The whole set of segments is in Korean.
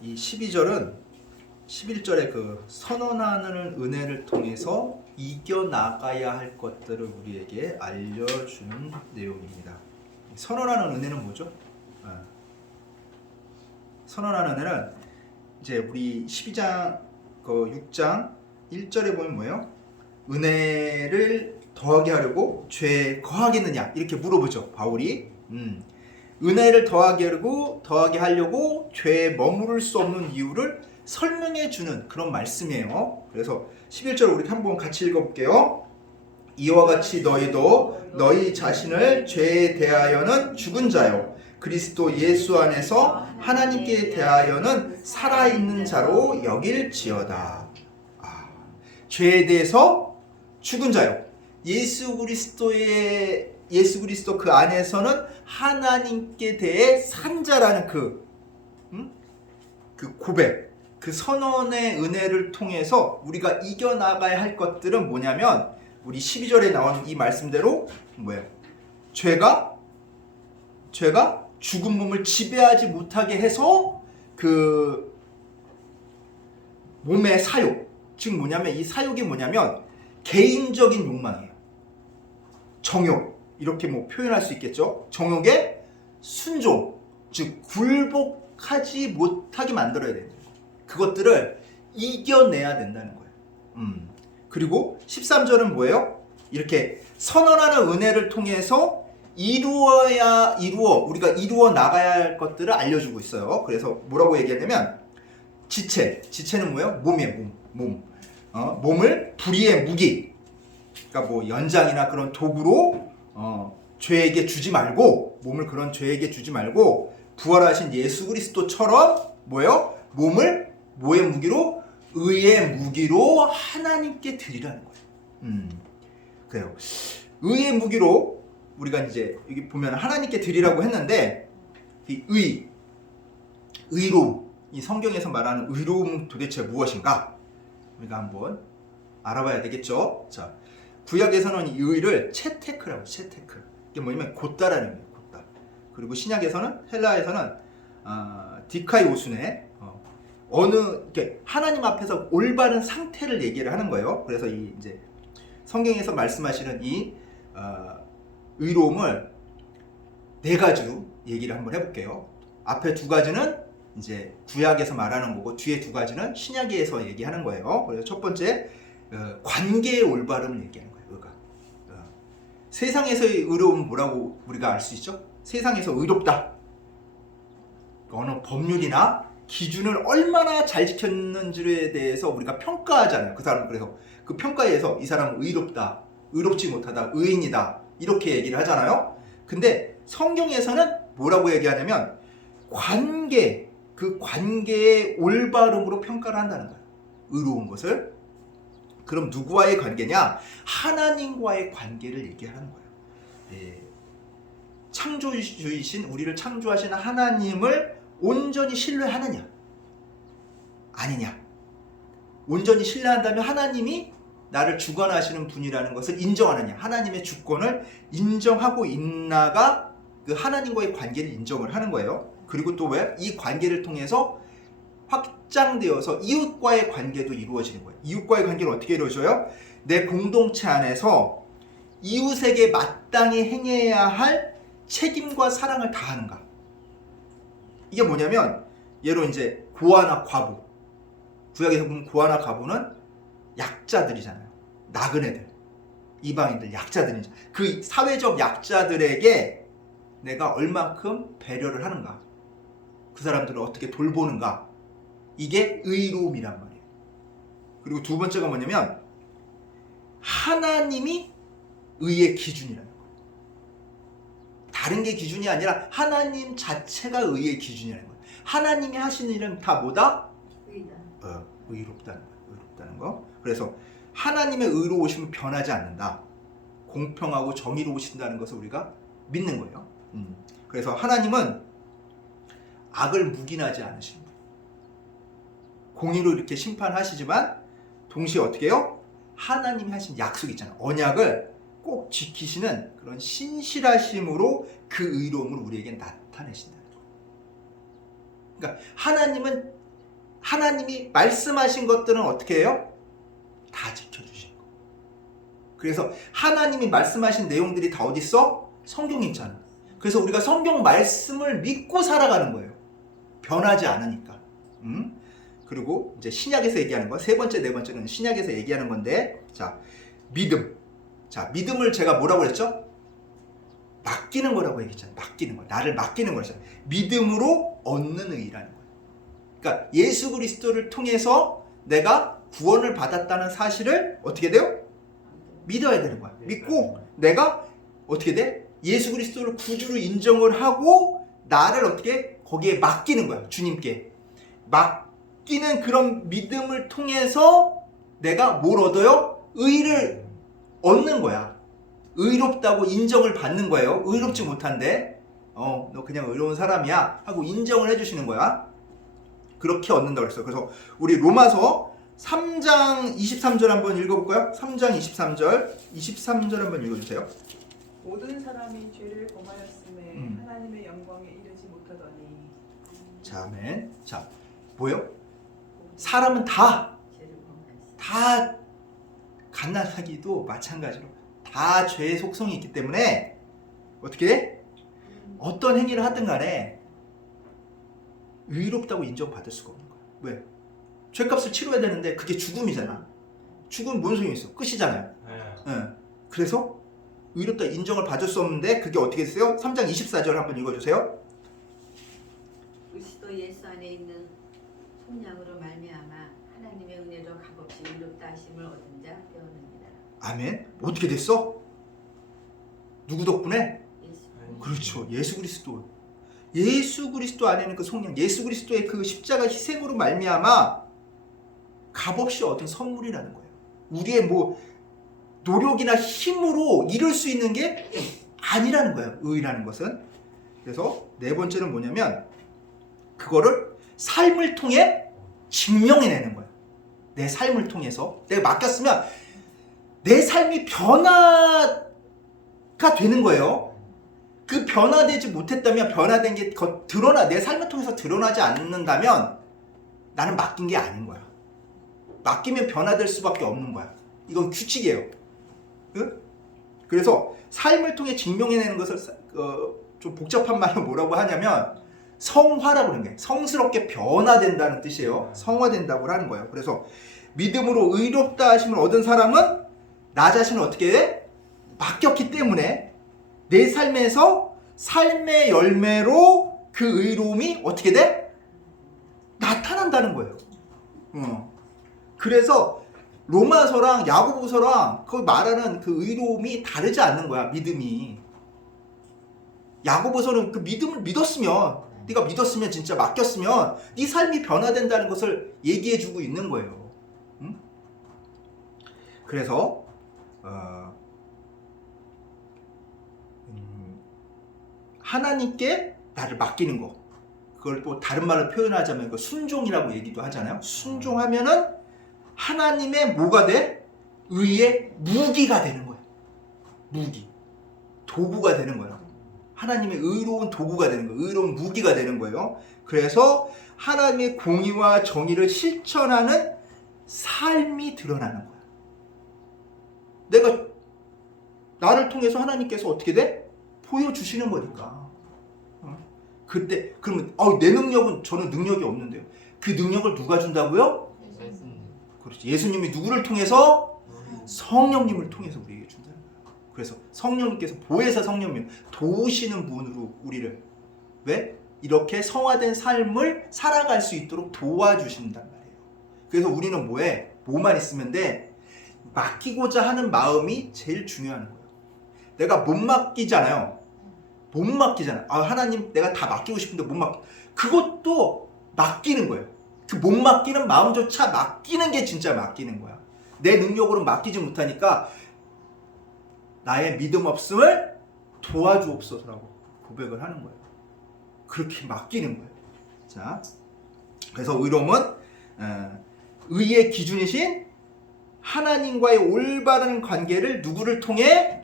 이 12절은 11절에 그 선언하는 은혜를 통해서 이겨나가야 할 것들을 우리에게 알려주는 내용입니다. 선언하는 은혜는 뭐죠? 선언하는 은혜는 이제 우리 12장 그 6장 1절에 보면 뭐예요? 은혜를 더하게 하려고 죄에 거하겠느냐 이렇게 물어보죠, 바울이. 은혜를 더하게 하려고 죄에 머무를 수 없는 이유를 설명해 주는 그런 말씀이에요. 그래서 11절 우리 한번 같이 읽어볼게요. 이와 같이 너희도 너희 자신을 죄에 대하여는 죽은 자요 그리스도 예수 안에서 하나님께 대하여는 살아있는 자로 여길지어다. 죄에 대해서 죽은 자요. 예수 그리스도 그 안에서는 하나님께 대해 산 자라는 그 고백, 그 선언의 은혜를 통해서 우리가 이겨나가야 할 것들은 뭐냐면 우리 12절에 나오는 이 말씀대로 뭐예요? 죄가 죽은 몸을 지배하지 못하게 해서 그 몸의 사욕, 즉 뭐냐면 이 사욕이 뭐냐면 개인적인 욕망이에요. 정욕, 이렇게 뭐 표현할 수 있겠죠. 정욕에 순종, 즉 굴복하지 못하게 만들어야 된다. 그것들을 이겨내야 된다는 거예요. 그리고 13절은 뭐예요? 이렇게 선언하는 은혜를 통해서 우리가 이루어 나가야 할 것들을 알려주고 있어요. 그래서 뭐라고 얘기하냐면 지체는 뭐예요? 몸이에요. 몸을 불의의 무기, 그러니까 뭐 연장이나 그런 도구로 죄에게 주지 말고, 몸을 그런 죄에게 주지 말고 부활하신 예수 그리스도처럼 뭐예요? 몸을 뭐의 무기로? 의의 무기로 하나님께 드리라는 거예요. 그래요. 의의 무기로 우리가 이제 여기 보면 하나님께 드리라고 했는데, 이 의로움, 이 성경에서 말하는 의로움은 도대체 무엇인가? 우리가 한번 알아봐야 되겠죠. 자, 구약에서는 이 의를 채테크라고, 채테크. 이게 뭐냐면 곧다라는 의미예요. 곧다. 그리고 신약에서는, 헬라에서는 디카이오수네, 이렇게 하나님 앞에서 올바른 상태를 얘기를 하는 거예요. 그래서 이 이제 성경에서 말씀하시는 이 의로움을 네 가지로 얘기를 한번 해볼게요. 앞에 두 가지는 이제 구약에서 말하는 거고, 뒤에 두 가지는 신약에서 얘기하는 거예요. 그래서 첫 번째 관계의 올바름을 얘기하는 거예요. 의가. 세상에서의 의로움은 뭐라고 우리가 알 수 있죠? 세상에서 의롭다, 어느 법률이나 기준을 얼마나 잘 지켰는지에 대해서 우리가 평가하잖아요. 그 사람, 그래서 그 평가에서 이 사람은 의롭다, 의롭지 못하다, 의인이다, 이렇게 얘기를 하잖아요. 근데 성경에서는 뭐라고 얘기하냐면 그 관계의 올바름으로 평가를 한다는 거예요. 의로운 것을. 그럼 누구와의 관계냐? 하나님과의 관계를 얘기하는 거예요. 창조주이신, 우리를 창조하신 하나님을 온전히 신뢰하느냐 아니냐. 온전히 신뢰한다면 하나님이 나를 주관하시는 분이라는 것을 인정하느냐, 하나님의 주권을 인정하고 있나가 그 하나님과의 관계를 인정을 하는 거예요. 그리고 또 왜? 이 관계를 통해서 확장되어서 이웃과의 관계도 이루어지는 거예요. 이웃과의 관계는 어떻게 이루어져요? 내 공동체 안에서 이웃에게 마땅히 행해야 할 책임과 사랑을 다하는가. 이게 뭐냐면, 예로 이제 고아나 과부, 구약에서 보면 고아나 과부는 약자들이잖아요. 나그네들, 이방인들, 약자들이죠. 그 사회적 약자들에게 내가 얼만큼 배려를 하는가, 그 사람들을 어떻게 돌보는가, 이게 의로움이란 말이에요. 그리고 두 번째가 뭐냐면 하나님이 의의 기준이라는 거예요. 다른 게 기준이 아니라 하나님 자체가 의의 기준이라는 거예요. 하나님이 하시는 일은 다 뭐다? 의롭다는 거예요. 의롭다는 거. 그래서 하나님의 의로우심은 변하지 않는다. 공평하고 정의로우신다는 것을 우리가 믿는 거예요. 그래서 하나님은 악을 묵인하지 않으시는 거예요. 공의로 이렇게 심판하시지만 동시에 어떻게 해요? 하나님이 하신 약속 있잖아요. 언약을 꼭 지키시는 그런 신실하심으로 그 의로움을 우리에게 나타내신다는 거예요. 그러니까 하나님은 하나님이 말씀하신 것들은 어떻게 해요? 다 지켜주시고. 그래서 하나님이 말씀하신 내용들이 다 어디 있어? 성경에 있잖아. 그래서 우리가 성경 말씀을 믿고 살아가는 거예요. 변하지 않으니까. 그리고 이제 신약에서 얘기하는 거, 세 번째, 네 번째는 신약에서 얘기하는 건데, 자, 믿음. 자, 믿음을 제가 뭐라고 그랬죠? 맡기는 거라고 얘기했잖아요. 맡기는 거. 나를 맡기는 거죠. 믿음으로 얻는 의라는 거예요. 그러니까 예수 그리스도를 통해서 내가 구원을 받았다는 사실을 어떻게 돼요? 믿어야 되는 거야. 믿고 내가 어떻게 돼? 예수 그리스도를 구주로 인정을 하고 나를 어떻게 거기에 맡기는 거야. 주님께. 맡기는 그런 믿음을 통해서 내가 뭘 얻어요? 의를 얻는 거야. 의롭다고 인정을 받는 거예요. 의롭지 못한데 너 그냥 의로운 사람이야 하고 인정을 해주시는 거야. 그렇게 얻는다고 그랬어요. 그래서 우리 로마서 3장 23절 한번 읽어볼까요? 3장 23절 한번 읽어주세요. 모든 사람이 죄를 범하였음에 하나님의 영광에 이르지 못하더니. 자, 아멘. 자, 뭐예요? 사람은 다 갓난아기도 마찬가지로 다 죄의 속성이 있기 때문에 어떻게 해? 어떤 행위를 하든 간에 의롭다고 인정받을 수가 없는 거야. 왜? 죄값을 치러야 되는데 그게 죽음이잖아. 죽음은 뭔 소용이 있어? 끝이잖아요. 네. 그래서 의롭다 인정을 받을 수 없는데 그게 어떻게 됐어요? 3장 24절 한번 읽어주세요. 그리스도 예수 안에 있는 속량으로 말미암아 하나님의 은혜로 값없이 의롭다 하심을 얻은 자 되었느니라. 아멘. 어떻게 됐어? 누구 덕분에? 예수. 그렇죠. 예수 그리스도. 예수 그리스도 안에는 그 속량, 예수 그리스도의 그 십자가 희생으로 말미암아 값없이 얻은 선물이라는 거예요. 우리의 뭐 노력이나 힘으로 이룰 수 있는 게 아니라는 거예요. 의라는 것은. 그래서 네 번째는 뭐냐면 그거를 삶을 통해 증명해내는 거예요. 내 삶을 통해서 내가 맡겼으면 내 삶이 변화가 되는 거예요. 그 변화되지 못했다면 변화된 게 내 삶을 통해서 드러나지 않는다면 나는 맡긴 게 아닌 거야. 맡기면 변화될 수밖에 없는 거야. 이건 규칙이에요. 그래서 삶을 통해 증명해내는 것을 좀 복잡한 말로 뭐라고 하냐면 성화라고 하는 게 성스럽게 변화된다는 뜻이에요. 성화된다고 하는 거예요. 그래서 믿음으로 의롭다 하심을 얻은 사람은 나 자신을 어떻게 해? 맡겼기 때문에 내 삶에서 삶의 열매로 그 의로움이 어떻게 돼? 나타난다는 거예요. 그래서 로마서랑 야고보서랑 거기 말하는 그 의로움이 다르지 않는 거야. 믿음이. 야고보서는 그 믿음을 믿었으면 네가 믿었으면 진짜 맡겼으면 네 삶이 변화된다는 것을 얘기해주고 있는 거예요. 그래서 하나님께 나를 맡기는 거, 그걸 또 다른 말로 표현하자면 순종이라고 얘기도 하잖아요. 순종하면은 하나님의 뭐가 돼? 의의 무기가 되는 거예요. 무기, 도구가 되는 거예요. 하나님의 의로운 도구가 되는 거예요. 의로운 무기가 되는 거예요. 그래서 하나님의 공의와 정의를 실천하는 삶이 드러나는 거예요. 내가 나를 통해서 하나님께서 어떻게 돼? 보여주시는 거니까. 그때 그러면 내 능력은 저는 능력이 없는데요. 그 능력을 누가 준다고요? 그렇지. 예수님이 누구를 통해서? 성령님을 통해서 우리에게 준다는 거예요. 그래서 성령님께서 보혜사 성령님 도우시는 분으로 우리를 왜? 이렇게 성화된 삶을 살아갈 수 있도록 도와주신단 말이에요. 그래서 우리는 뭐해? 뭐만 있으면 돼? 맡기고자 하는 마음이 제일 중요한 거예요. 내가 못 맡기잖아요. 못 맡기잖아. 하나님 내가 다 맡기고 싶은데 못 맡기. 그것도 맡기는 거예요. 그 못 맡기는 마음조차 맡기는 게 진짜 맡기는 거야. 내 능력으로 맡기지 못하니까 나의 믿음 없음을 도와주옵소서라고 고백을 하는 거예요. 그렇게 맡기는 거예요. 자, 그래서 의로움은 의의 기준이신 하나님과의 올바른 관계를 누구를 통해?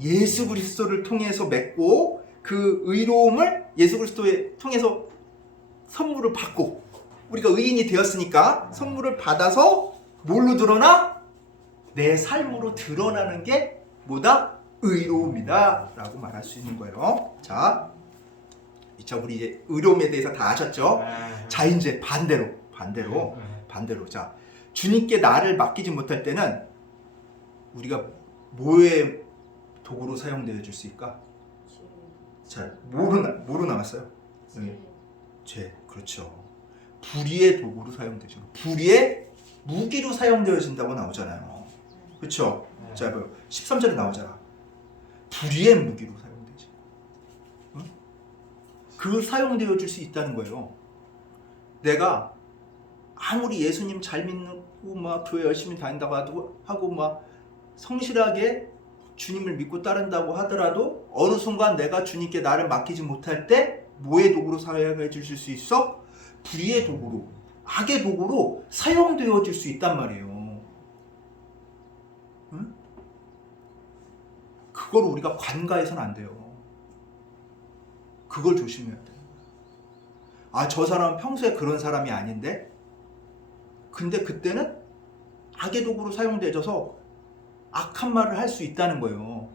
예수 그리스도를 통해서 맺고 그 의로움을 예수 그리스도를 통해서 선물을 받고 우리가 의인이 되었으니까 선물을 받아서 뭘로 드러나? 내 삶으로 드러나는 게 뭐다? 의로움이다 라고 말할 수 있는 거예요. 자, 우리 이제 의로움에 대해서 다 아셨죠? 자, 이제 반대로 자, 주님께 나를 맡기지 못할 때는 우리가 뭐의 도구로 사용되어 줄 수 있을까? 자, 뭐로 나왔어요? 죄, 그렇죠. 불의의 도구로 사용되죠. 불의의 무기로 사용되어진다고 나오잖아요. 그렇죠? 자, 13절에 나오잖아. 불의의 무기로 사용되지. 응? 그 사용되어 줄 수 있다는 거예요. 내가 아무리 예수님 잘 믿고 막 교회 열심히 다닌다고 하고 막 성실하게 주님을 믿고 따른다고 하더라도 어느 순간 내가 주님께 나를 맡기지 못할 때 뭐의 도구로 사용해 주실 수 있어? 불의의 도구로, 악의 도구로 사용되어질 수 있단 말이에요. 응? 그걸 우리가 관가해서는 안 돼요. 그걸 조심해야 돼요. 아, 저 사람은 평소에 그런 사람이 아닌데? 근데 그때는 악의 도구로 사용되어져서 악한 말을 할 수 있다는 거예요.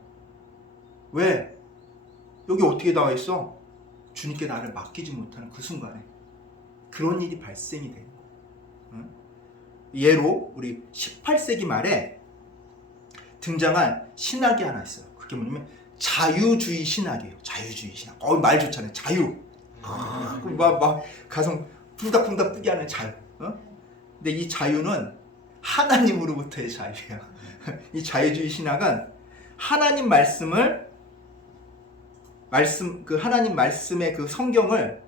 왜? 여기 어떻게 나와 있어? 주님께 나를 맡기지 못하는 그 순간에 그런 일이 발생이 되는 거예요. 응? 예로 우리 18세기 말에 등장한 신학이 하나 있어요. 그게 뭐냐면 자유주의 신학이에요. 자유주의 신학. 말 좋잖아요. 자유. 막 가슴 쿵닥쿵닥 뜨게 하는 자유. 어? 근데 이 자유는 하나님으로부터의 자유예요. 이 자유주의 신학은 하나님 하나님 말씀의 그 성경을,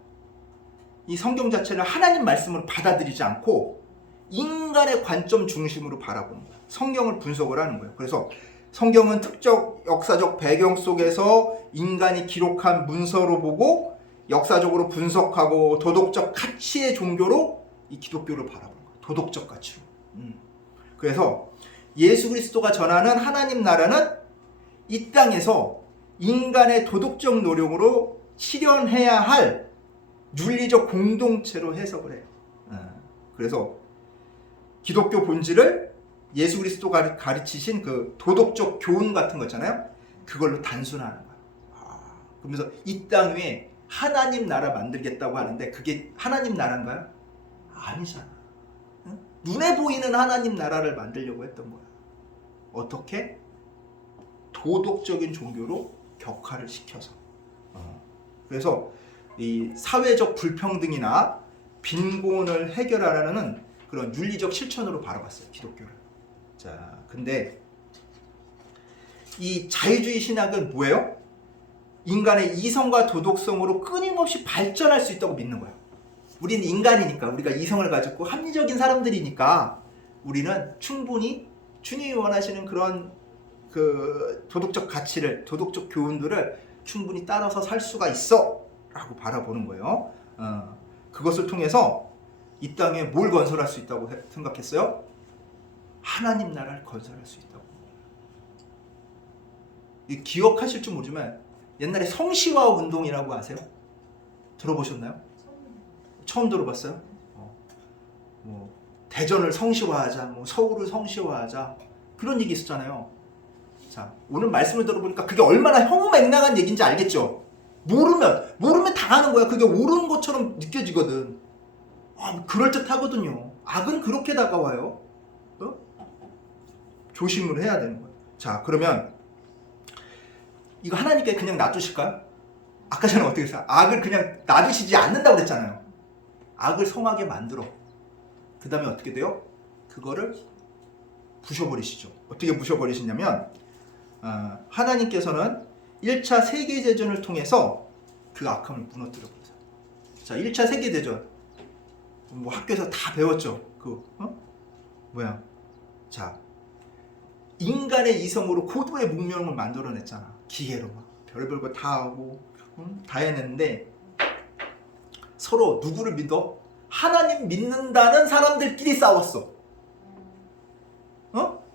이 성경 자체를 하나님 말씀으로 받아들이지 않고 인간의 관점 중심으로 바라보는 거예요. 성경을 분석을 하는 거예요. 그래서 성경은 특정 역사적 배경 속에서 인간이 기록한 문서로 보고 역사적으로 분석하고 도덕적 가치의 종교로 이 기독교를 바라보는 거예요. 도덕적 가치로. 그래서 예수 그리스도가 전하는 하나님 나라는 이 땅에서 인간의 도덕적 노력으로 실현해야 할 윤리적 공동체로 해석을 해요. 그래서 기독교 본질을 예수 그리스도가 가르치신 그 도덕적 교훈 같은 거 있잖아요. 그걸로 단순화하는 거예요. 그러면서 이 땅 위에 하나님 나라 만들겠다고 하는데 그게 하나님 나라인가요? 아니잖아. 눈에 보이는 하나님 나라를 만들려고 했던 거야. 어떻게? 도덕적인 종교로 격화를 시켜서. 그래서 이 사회적 불평등이나 빈곤을 해결하라는 그런 윤리적 실천으로 바라봤어요, 기독교를. 자, 근데 이 자유주의 신학은 뭐예요? 인간의 이성과 도덕성으로 끊임없이 발전할 수 있다고 믿는 거예요. 우리는 인간이니까, 우리가 이성을 가지고 합리적인 사람들이니까 우리는 충분히 주님이 원하시는 그런 그 도덕적 가치를, 도덕적 교훈들을 충분히 따라서 살 수가 있어 라고 바라보는 거예요. 그것을 통해서 이 땅에 뭘 건설할 수 있다고 생각했어요? 하나님 나라를 건설할 수 있다고. 기억하실 줄 모르지만 옛날에 성시화 운동이라고 아세요? 들어보셨나요? 처음 들어봤어요? 뭐 대전을 성시화하자, 뭐 서울을 성시화하자, 그런 얘기 있었잖아요. 자, 오늘 말씀을 들어보니까 그게 얼마나 형맹랑한 얘기인지 알겠죠? 모르면 당하는 거야. 그게 옳은 것처럼 느껴지거든. 그럴듯하거든요. 악은 그렇게 다가와요. 조심을 해야 되는 거예요. 자, 그러면 이거 하나님께 그냥 놔두실까요? 아까 전에 어떻게 했어요? 악을 그냥 놔두시지 않는다고 그랬잖아요. 악을 성하게 만들어. 그 다음에 어떻게 돼요? 그거를 부셔버리시죠. 어떻게 부셔버리시냐면 하나님께서는 1차 세계대전을 통해서 그 악함을 무너뜨려 버렸어요. 자, 1차 세계대전 뭐 학교에서 다 배웠죠. 자, 인간의 이성으로 고도의 문명을 만들어냈잖아. 기계로 막 별별 거 다 하고 다 해냈는데 서로 누구를 믿어? 하나님 믿는다는 사람들끼리 싸웠어.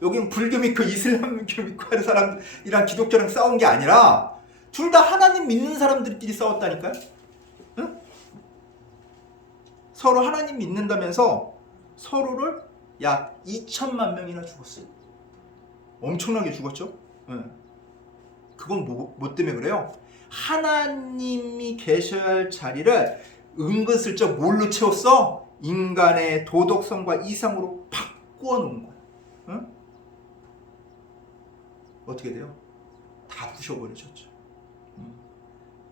여기는 불교 믿고 이슬람교 믿고 하는 사람이랑 기독교랑 싸운 게 아니라 둘 다 하나님 믿는 사람들끼리 싸웠다니까요. 서로 하나님 믿는다면서 서로를 약 2천만 명이나 죽었어요. 엄청나게 죽었죠. 네. 그건 뭐 때문에 그래요? 하나님이 계셔야 할 자리를 은근슬쩍 뭘로 채웠어? 인간의 도덕성과 이상으로 바꾸어 놓은 거야. 응? 어떻게 돼요? 다 부셔버리셨죠.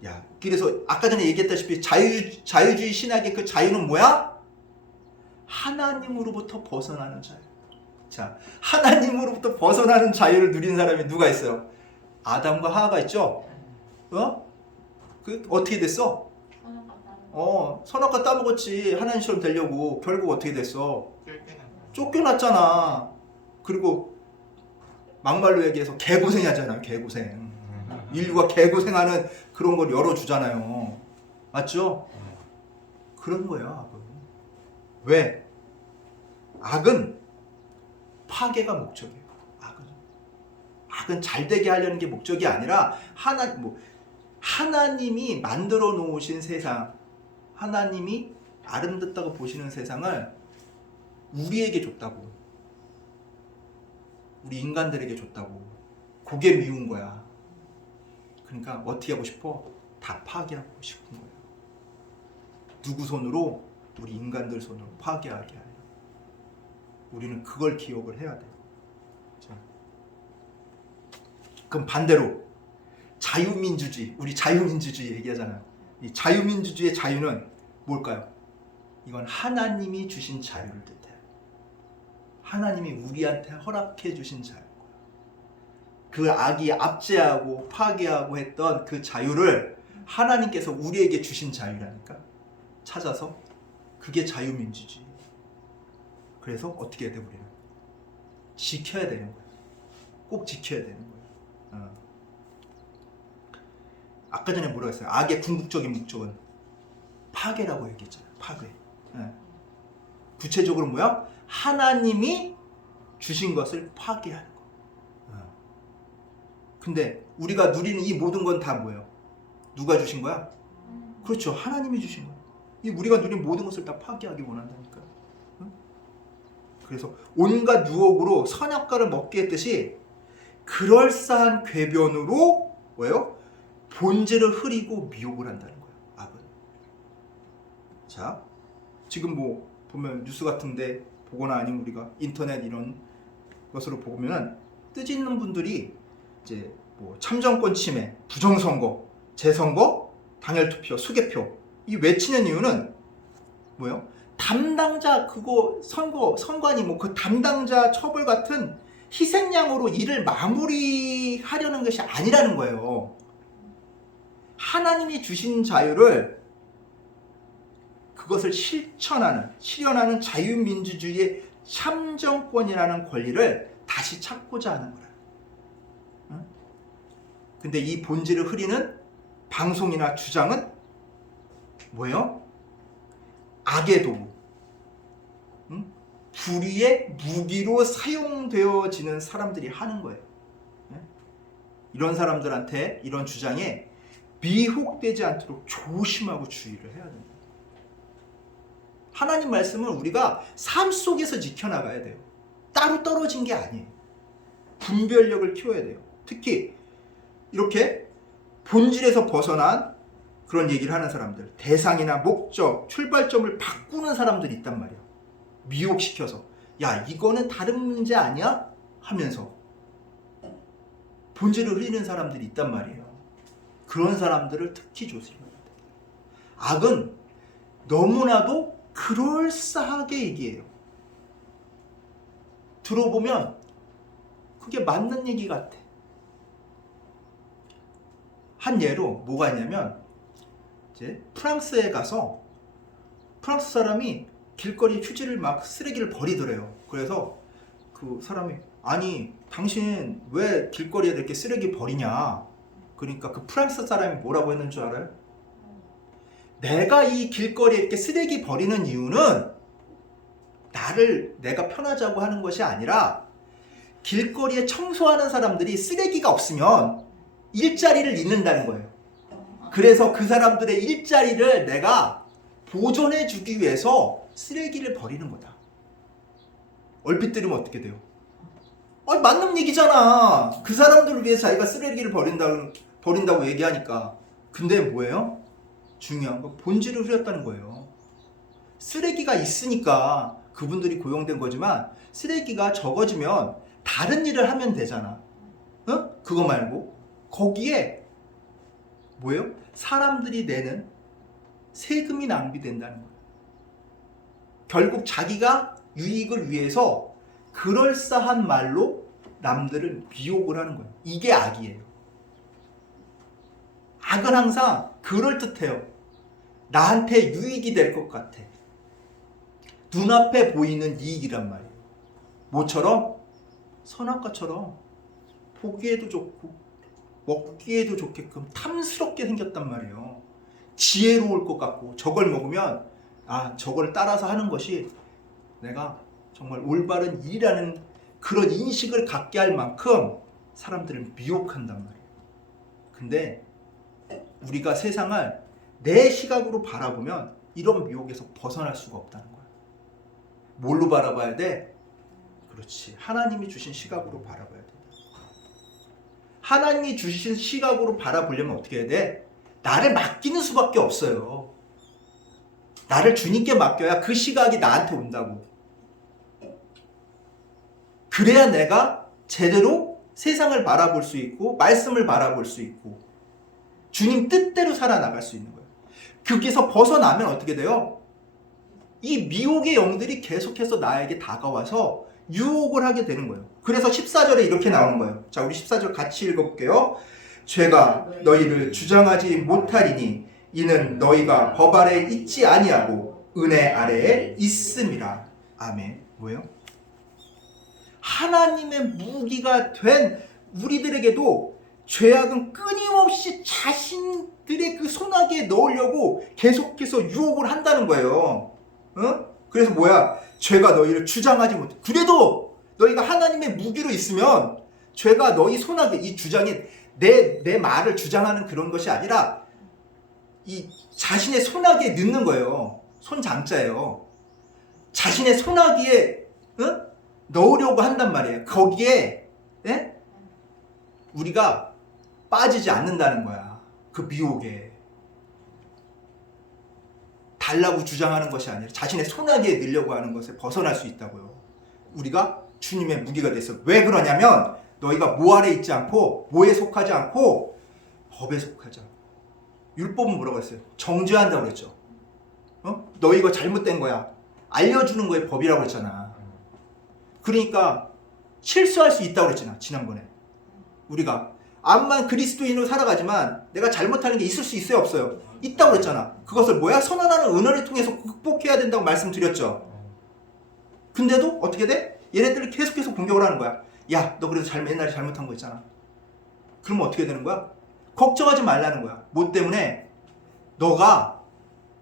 야, 그래서 아까 전에 얘기했다시피 자유주의 신학의 그 자유는 뭐야? 하나님으로부터 벗어나는 자유. 자, 하나님으로부터 벗어나는 자유를 누린 사람이 누가 있어요? 아담과 하와가 있죠? 그 어떻게 됐어? 선악과 따먹었지. 하나님처럼 되려고. 결국 어떻게 됐어? 쫓겨났잖아. 그리고 막말로 얘기해서 개고생 하잖아요. 개고생. 인류가 개고생하는 그런 걸 열어주잖아요. 맞죠? 그런 거야. 악은. 왜? 악은 파괴가 목적이에요. 악은 잘 되게 하려는 게 목적이 아니라 하나님이 만들어 놓으신 세상, 하나님이 아름답다고 보시는 세상을 우리에게 줬다고. 우리 인간들에게 줬다고. 그게 미운 거야. 그러니까 어떻게 하고 싶어? 다 파괴하고 싶은 거예요. 누구 손으로? 우리 인간들 손으로 파괴하게 하려. 우리는 그걸 기억을 해야 돼요. 자. 그럼 반대로 자유민주주의, 우리 자유민주주의 얘기하잖아요. 이 자유민주주의의 자유는 뭘까요? 이건 하나님이 주신 자유를 뜻해요. 하나님이 우리한테 허락해 주신 자유예요. 그 악이 압제하고 파괴하고 했던 그 자유를 하나님께서 우리에게 주신 자유라니까. 찾아서 그게 자유민주주의. 그래서 어떻게 해야 돼 우리는? 지켜야 되는 거예요. 꼭 지켜야 되는 거예요. 아까 전에 뭐라고 했어요? 악의 궁극적인 목적은 파괴라고 얘기했잖아요. 파괴. 구체적으로 뭐야? 하나님이 주신 것을 파괴하는 거. 근데 우리가 누리는 이 모든 건 다 뭐예요? 누가 주신 거야? 그렇죠. 하나님이 주신 거예요. 이 우리가 누린 모든 것을 다 파괴하기 원한다니까. 그래서 온갖 유혹으로 선악과를 먹게 했듯이 그럴싸한 궤변으로 뭐예요? 본질을 흐리고 미혹을 한다는 거예요. 악은. 자, 지금 뭐 보면 뉴스 같은데 보거나 아니면 우리가 인터넷 이런 것으로 보면은 뜨짓는 분들이 이제 뭐 참정권 침해, 부정선거, 재선거, 당열투표, 수개표 이 외치는 이유는 뭐예요? 담당자 그거 선관위 뭐 그 담당자 처벌 같은 희생양으로 일을 마무리하려는 것이 아니라는 거예요. 하나님이 주신 자유를 그것을 실현하는 자유민주주의의 참정권이라는 권리를 다시 찾고자 하는 거라. 근데 이 본질을 흐리는 방송이나 주장은 뭐예요? 악의 도구, 불의의 무기로 사용되어지는 사람들이 하는 거예요. 이런 사람들한테 이런 주장에 미혹되지 않도록 조심하고 주의를 해야 됩니다. 하나님 말씀은 우리가 삶 속에서 지켜나가야 돼요. 따로 떨어진 게 아니에요. 분별력을 키워야 돼요. 특히 이렇게 본질에서 벗어난 그런 얘기를 하는 사람들, 대상이나 목적, 출발점을 바꾸는 사람들이 있단 말이야. 미혹시켜서 야 이거는 다른 문제 아니야? 하면서 본질을 흐리는 사람들이 있단 말이에요. 그런 사람들을 특히 조심해야 돼요. 악은 너무나도 그럴싸하게 얘기해요. 들어보면 그게 맞는 얘기 같아. 한 예로 뭐가 있냐면 이제 프랑스에 가서 프랑스 사람이 길거리 휴지를 막 쓰레기를 버리더래요. 그래서 그 사람이 아니 당신 왜 길거리에 이렇게 쓰레기 버리냐. 그러니까 그 프랑스 사람이 뭐라고 했는 줄 알아요? 내가 이 길거리에 이렇게 쓰레기 버리는 이유는 내가 편하자고 하는 것이 아니라 길거리에 청소하는 사람들이 쓰레기가 없으면 일자리를 잃는다는 거예요. 그래서 그 사람들의 일자리를 내가 보존해 주기 위해서 쓰레기를 버리는 거다. 얼핏 들으면 어떻게 돼요? 아니, 맞는 얘기잖아. 그 사람들을 위해 자기가 쓰레기를 버린다고 얘기하니까. 근데 뭐예요? 중요한 건 본질을 흐렸다는 거예요. 쓰레기가 있으니까 그분들이 고용된 거지만 쓰레기가 적어지면 다른 일을 하면 되잖아. 응? 그거 말고 거기에 뭐예요? 사람들이 내는 세금이 낭비된다는 거예요. 결국 자기가 유익을 위해서 그럴싸한 말로 남들을 미혹을 하는 거예요. 이게 악이에요. 악은 항상 그럴듯해요. 나한테 유익이 될 것 같아. 눈앞에 보이는 이익이란 말이에요. 뭐처럼? 선악과처럼 보기에도 좋고 먹기에도 좋게끔 탐스럽게 생겼단 말이에요. 지혜로울 것 같고 저걸 먹으면 저걸 따라서 하는 것이 내가 정말 올바른 일이라는 그런 인식을 갖게 할 만큼 사람들을 미혹한단 말이에요. 근데 우리가 세상을 내 시각으로 바라보면 이런 미혹에서 벗어날 수가 없다는 거야. 뭘로 바라봐야 돼? 그렇지. 하나님이 주신 시각으로 바라봐야 돼. 하나님이 주신 시각으로 바라보려면 어떻게 해야 돼? 나를 맡기는 수밖에 없어요. 나를 주님께 맡겨야 그 시각이 나한테 온다고. 그래야 내가 제대로 세상을 바라볼 수 있고 말씀을 바라볼 수 있고 주님 뜻대로 살아나갈 수 있는 거예요. 거기서 벗어나면 어떻게 돼요? 이 미혹의 영들이 계속해서 나에게 다가와서 유혹을 하게 되는 거예요. 그래서 14절에 이렇게 나오는 거예요. 자, 우리 14절 같이 읽어볼게요. 죄가 너희를 주장하지 못하리니 이는 너희가 법 아래 있지 아니하고 은혜 아래에 있음이라. 아멘. 뭐예요? 하나님의 무기가 된 우리들에게도 죄악은 끊임없이 자신들의 그 손아귀에 넣으려고 계속해서 유혹을 한다는 거예요. 그래서 뭐야? 죄가 너희를 주장하지 못해. 그래도 너희가 하나님의 무기로 있으면 죄가 너희 손아귀, 이 주장이 내 말을 주장하는 그런 것이 아니라 이 자신의 손아귀에 넣는 거예요. 손장자예요. 자신의 손아귀에 넣으려고 한단 말이에요. 거기에 우리가 빠지지 않는다는 거야. 그 미혹에. 달라고 주장하는 것이 아니라 자신의 손아귀에 넣으려고 하는 것에 벗어날 수 있다고요. 우리가 주님의 무기가 됐어요. 왜 그러냐면 너희가 뭐 아래 있지 않고 뭐에 속하지 않고 법에 속하자. 율법은 뭐라고 했어요? 정죄한다고 그랬죠. 너 이거 잘못된 거야. 알려주는 거에 법이라고 그랬잖아. 그러니까 실수할 수 있다고 그랬잖아. 지난번에. 우리가 암만 그리스도인으로 살아가지만 내가 잘못하는 게 있을 수 있어요? 없어요? 있다고 그랬잖아. 그것을 뭐야? 선언하는 은혜를 통해서 극복해야 된다고 말씀드렸죠. 근데도 어떻게 돼? 얘네들을 계속해서 공격을 하는 거야. 야, 너 그래도 옛날에 잘못한 거 있잖아. 그러면 어떻게 되는 거야? 걱정하지 말라는 거야. 뭐 때문에? 너가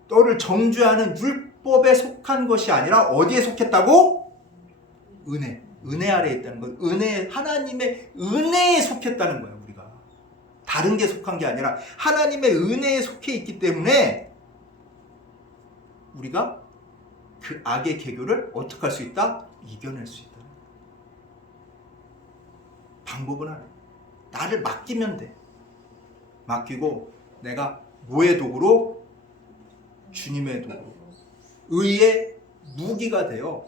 너를 정죄하는 율법에 속한 것이 아니라 어디에 속했다고? 은혜 아래에 있다는 것. 하나님의 은혜에 속했다는 거야, 우리가. 다른 게 속한 게 아니라 하나님의 은혜에 속해 있기 때문에 우리가 그 악의 계교를 어떻게 할 수 있다? 이겨낼 수 있다. 방법은 하나. 나를 맡기면 돼. 맡기고 내가 뭐의 도구로? 주님의 도구로. 의의 무기가 되어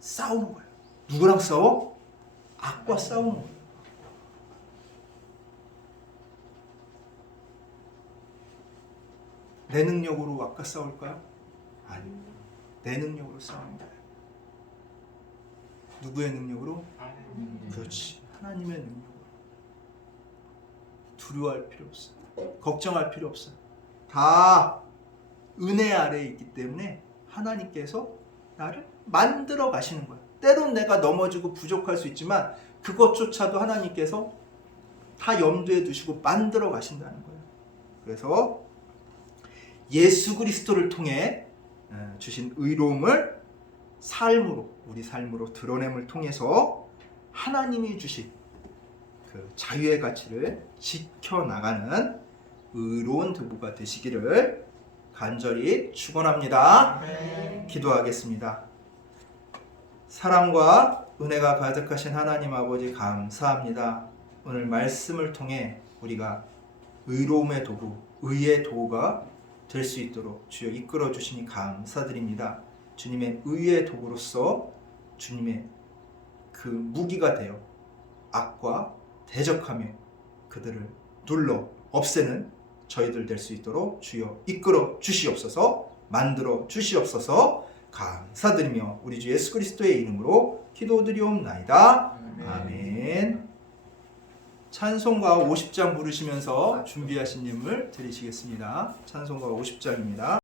싸우는 거야. 누구랑 싸워? 악과 싸우는 거야. 내 능력으로 악과 싸울까요? 아니. 내 능력으로 싸우는 거야. 누구의 능력으로? 그렇지. 하나님의 능력으로. 두려워할 필요 없어. 걱정할 필요 없어. 다 은혜 아래에 있기 때문에 하나님께서 나를 만들어 가시는 거야. 때론 내가 넘어지고 부족할 수 있지만 그것조차도 하나님께서 다 염두에 두시고 만들어 가신다는 거예요. 그래서 예수 그리스도를 통해 주신 의로움을 삶으로, 우리 삶으로 드러냄을 통해서 하나님이 주신 그 자유의 가치를 지켜나가는 의로운 부부가 되시기를 간절히 축원합니다. 기도하겠습니다. 사랑과 은혜가 가득하신 하나님 아버지 감사합니다. 오늘 말씀을 통해 우리가 의로움의 도구, 의의 도구가 될 수 있도록 주여 이끌어 주시니 감사드립니다. 주님의 의의 도구로서 주님의 그 무기가 되어 악과 대적하며 그들을 눌러 없애는 저희들 될 수 있도록 주여 이끌어 주시옵소서, 만들어 주시옵소서. 감사드리며 우리 주 예수 그리스도의 이름으로 기도드리옵나이다. 아멘. 찬송가 50장 부르시면서 준비하신 예물 드리시겠습니다. 찬송가 50장입니다.